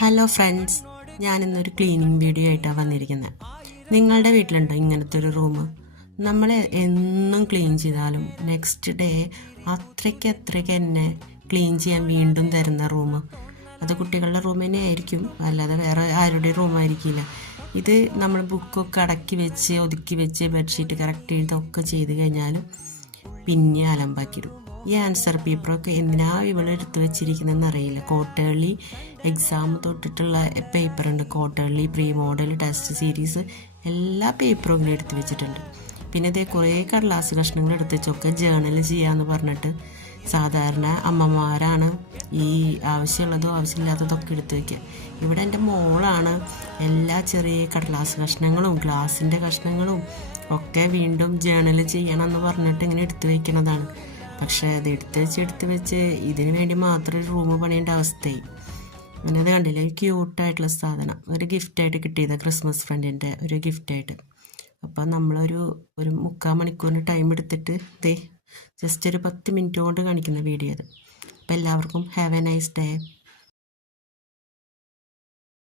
Hello friends, ഞാനിന്നൊരു cleaning video ആയിട്ടാണ് വന്നിരിക്കുന്നത്. നിങ്ങളുടെ വീട്ടിലുണ്ടോ ഇങ്ങനത്തെ ഒരു റൂം? നമ്മൾ എന്നും ക്ലീൻ ചെയ്താലും നെക്സ്റ്റ് ഡേ അത്രയ്ക്ക് എന്നെ ക്ലീൻ ചെയ്യാൻ വീണ്ടും തരുന്ന റൂം അത് കുട്ടികളുടെ റൂം തന്നെ ആയിരിക്കും, അല്ലാതെ വേറെ ആരുടെ റൂമായിരിക്കില്ല. ഇത് നമ്മൾ ബുക്കൊക്കെ അടക്കി വെച്ച് ഒതുക്കി വെച്ച് ബെഡ്ഷീറ്റ് കറക്റ്റ് ചെയ്തൊക്കെ ചെയ്ത് കഴിഞ്ഞാലും പിന്നെ അലമ്പാക്കിയിടും. ഈ ആൻസർ പേപ്പറൊക്കെ എന്തിനാ ഇവളെടുത്ത് വെച്ചിരിക്കുന്നതെന്ന് അറിയില്ല. ക്വാർട്ടേർലി എക്സാം തൊട്ടിട്ടുള്ള പേപ്പറുണ്ട്, quarterly pre model test series എല്ലാ പേപ്പറും ഇങ്ങനെ എടുത്ത് വെച്ചിട്ടുണ്ട്. പിന്നെ ഇതേ കുറേ കടലാസ് കഷ്ണങ്ങൾ എടുത്ത് വെച്ചൊക്കെ ജേർണൽ ചെയ്യാമെന്ന് പറഞ്ഞിട്ട് സാധാരണ അമ്മമാരാണ് ഈ ആവശ്യമുള്ളതും ആവശ്യമില്ലാത്തതൊക്കെ എടുത്ത് വയ്ക്കുക. ഇവിടെ എൻ്റെ മോളാണ് എല്ലാ ചെറിയ കടലാസ് കഷ്ണങ്ങളും ഗ്ലാസിൻ്റെ കഷ്ണങ്ങളും ഒക്കെ വീണ്ടും ജേർണൽ ചെയ്യണം എന്ന് പറഞ്ഞിട്ട് ഇങ്ങനെ എടുത്ത് വയ്ക്കണതാണ്. പക്ഷേ അത് എടുത്ത് വെച്ച് ഇതിന് വേണ്ടി മാത്രം ഒരു റൂം പണിയേണ്ട അവസ്ഥയായി. അങ്ങനെ അത് കണ്ടില്ലേ, ക്യൂട്ടായിട്ടുള്ള സാധനം ഒരു ഗിഫ്റ്റായിട്ട് കിട്ടിയത്, ക്രിസ്മസ് ഫ്രണ്ടിൻ്റെ ഒരു ഗിഫ്റ്റായിട്ട്. അപ്പം നമ്മളൊരു 3/4 മണിക്കൂറിന് ടൈം എടുത്തിട്ട് ജസ്റ്റ് ഒരു 10 മിനിറ്റ് കൊണ്ട് കാണിക്കുന്ന വീഡിയോ അത്. അപ്പം എല്ലാവർക്കും ഹാവ് എ നൈസ് ഡേ.